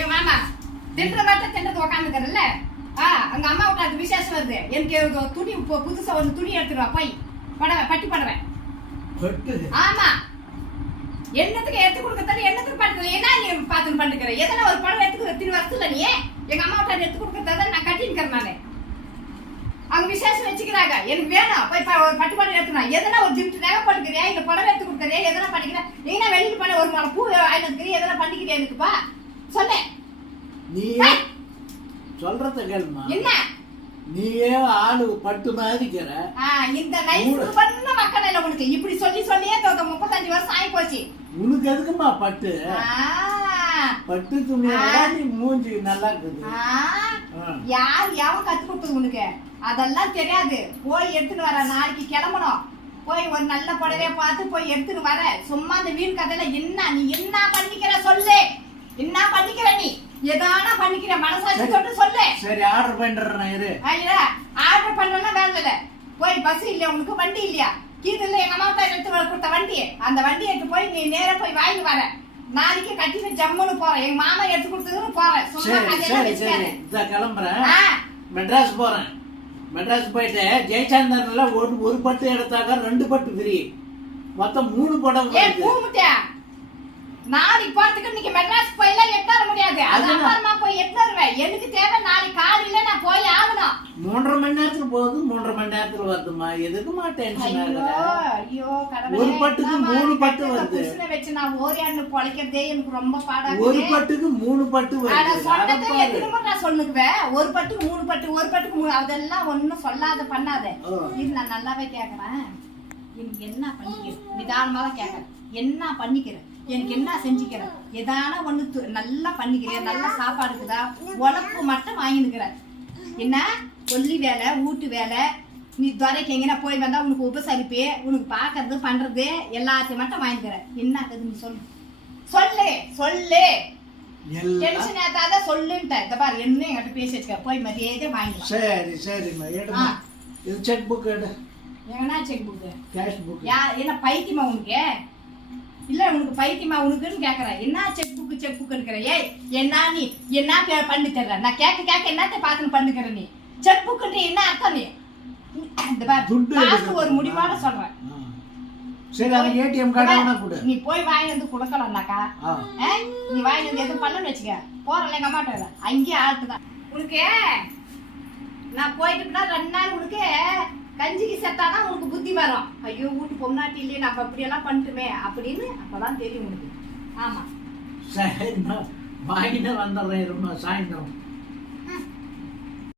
என் மாமா தின்ற மாட்ட தின்றது உக்காந்துக்கிறல்ல? ஆ அங்க அம்மா விட்டாது விசேஷம் வருது. எனக்கு துணி புதுசா ஒரு துணி எடுத்துட்டு வா போய். படவை பட்டி படவை ஆமா. என்னத்துக்கு எடுத்து கொடுக்கறதால என்னத்துக்கு பண்ணுறது என்ன நீ பார்த்து பண்ணுக்கிற? எதனா ஒரு படம் எடுத்து திரு வருஷத்துல நீ? எங்க அம்மா விட்டாது எடுத்து கொடுக்கறதால நான் கட்டின்னுக்கிறேன் நானு. அவங்க விசேஷம் வச்சுக்கிறாங்க. எனக்கு வேணும். போய் ஒரு பட்டு படம் எடுத்துனா எதனா ஒரு கிஃப்ட் நகை பண்ணிக்கிறியா இல்ல புடவை எடுத்து கொடுக்குறியா? எதனா பண்ணிக்கிறியா? நீ என்ன வெளியில பண்ண ஒரு மலை பூ வாங்கிட்டு எதனா பண்ணிக்கிறியா? எனக்குப்பா சொன்னேன். நீயே சொல்றத கேளுமா. என்ன? நீயே ஆளு பட்டு மாதிரி இருக்கிற ஆ, இந்த நைஸ் பண்ண மக்கள் இல்ல உனக்கு. இப்படி சொல்லி சொல்லியே தோத்த முப்பத்தஞ்சு வருஷம் ஆகி போச்சு. உனக்கு எதுக்குமா பட்டு? பட்டு நீ மூஞ்சி நல்லா இருக்குது. யார் யாரும் கத்து கொடுத்தது உனக்கு? அதெல்லாம் தெரியாது. போய் எடுத்துட்டு வர. நாளைக்கு கிளம்பணும். போய் ஒரு நல்ல புடவைய பார்த்து போய் எடுத்துட்டு வர. சும்மா இந்த வீண் கதையில என்ன நீ என்ன பண்ணிக்கிற சொல்லு. என்ன பண்ணிக்கிற நீ? எதானா பண்ணிக்கிற மனசாட்சி தொட்டு சொல்லு. சரி ஆர்டர் பண்ணிடுறேன் இரு. ஐயா ஆர்டர் பண்ணலாம் வேலை இல்ல. போய் பஸ் இல்லையா உனக்கு வண்டி இல்லையா? கீது இல்ல எங்க அம்மா தான் எடுத்து கொடுத்த வண்டி. அந்த வண்டி எடுத்து போய் நீ நேரா போய் வாங்கி வர. நாளைக்கு கட்டிட்டு ஜம்முன்னு போறேன். எங்க மாமா எடுத்து கொடுத்ததுன்னு போறேன். சும்மா கிளம்புறேன். மெட்ராஸ் போறேன். மெட்ராஸ் போயிட்டு ஜெயச்சந்திரன்ல ஒரு ஒரு பட்டு எடுத்தாக்க ரெண்டு பட்டு ஃப்ரீ மொத்தம் மூணு படம் நாளைக்கு போறதுக்கு இன்னைக்கு மெட்ராஸ் போயெல்லாம் எட்டு வர முடியாது. அது. அப்புறமா போய் எட்டு வருவேன் எனக்கு தேவை? நாளைக்கு காலையில நான் போய் ஆகணும். மூன்றரை மணி நேரத்துல போகுது மூன்றரை மணி நேரத்துல வருதுமா எதுக்குமா டென்ஷன் ஆகுற? ஐயோ கடவுளே. ஒரு பட்டுக்கு மூணு பட்டு வருது. புருஷனை வச்சு நான் ஓரியாண்டு பொழைக்கிறதே எனக்கு ரொம்ப பாடா ஒரு. பட்டுக்கு மூணு பட்டு வருது. சொன்னதை. எத்தனை நான் சொல்லுக்குவேன் ஒரு பட்டுக்கு மூணு பட்டு ஒரு பட்டுக்கு மூணு அதெல்லாம் ஒண்ணும் சொல்லாத பண்ணாத. இது நான் நல்லாவே கேக்குறேன். என்ன பண்ணிக்கிற நிதானமா தான் கேக்குறேன். என்ன பண்ணிக்கிற எனக்கு என்ன செஞ்சுக்கிற எதான து- நல்லா பண்ணிக்கிறியா நல்ல சாப்பாடு இருக்குதா? உழப்பு மட்டும் வாங்கினுக்கிற என்ன? கொல்லி வேலை வீட்டு வேலை. நீ துறைக்கு எங்கன்னா போய் வந்தா உனக்கு உபசரிப்பு உனக்கு பாக்குறது பண்றது எல்லாத்தையும் மட்டும் வாங்கிக்கிற என்ன நீ சொல்லு. சொல்லு சொல்லு. டென்ஷன் ஏத்தாத சொல்லுன்ட்ட இந்த பாரு என்ன என்கிட்ட பேசி வச்சுக்க? போய் மரியாதை வாங்கிக்கலாம். சரி சரிம்மா எடுமா. ஆ. இது செக் புக் எடு. எங்கன்னா செக் கேஷ் புக் யா என்ன பைத்தியமா உனக்கு? இல்ல உனக்கு பைத்தியமா உனக்குன்னு கேக்குறேன் என்ன செக் புக்கு செக் புக் இருக்கிற? ஏய் என்ன நீ? என்ன பண்ணி தர்ற? நான் கேட்க கேட்க என்னத்த பாத்துன்னு பண்ணுக்கிற நீ? செக் புக்குன்ற என்ன அர்த்தம் நீ. ஒரு முடிவோட சொல்றேன். சரி அது ஏடிஎம் கார்டு கொடு. நீ போய் வாங்கி வந்து கொடுக்கலாம்னாக்கா? நீ வாங்கி வந்து எதுவும் பண்ணணும்னு வச்சுக்க. போறல எங்க அம்மாட்ட அங்கேயே ஆட்டு தான். உனக்கு நான் போயிட்டு ரெண்டு நாள் உனக்கு கஞ்சிக்கு செத்தாதான் உனக்கு புத்தி வரும். ஐயோ வீட்டு பொம்னாட்டி இல்லையே நம்ம அப்படியெல்லாம் பண்ணிட்டுமே அப்படின்னு அப்பதான் தெரியும் உனக்கு. ஆமா. சரி வாங்கிட்டு வந்துடுறேன் இருமா சாயந்தரம்.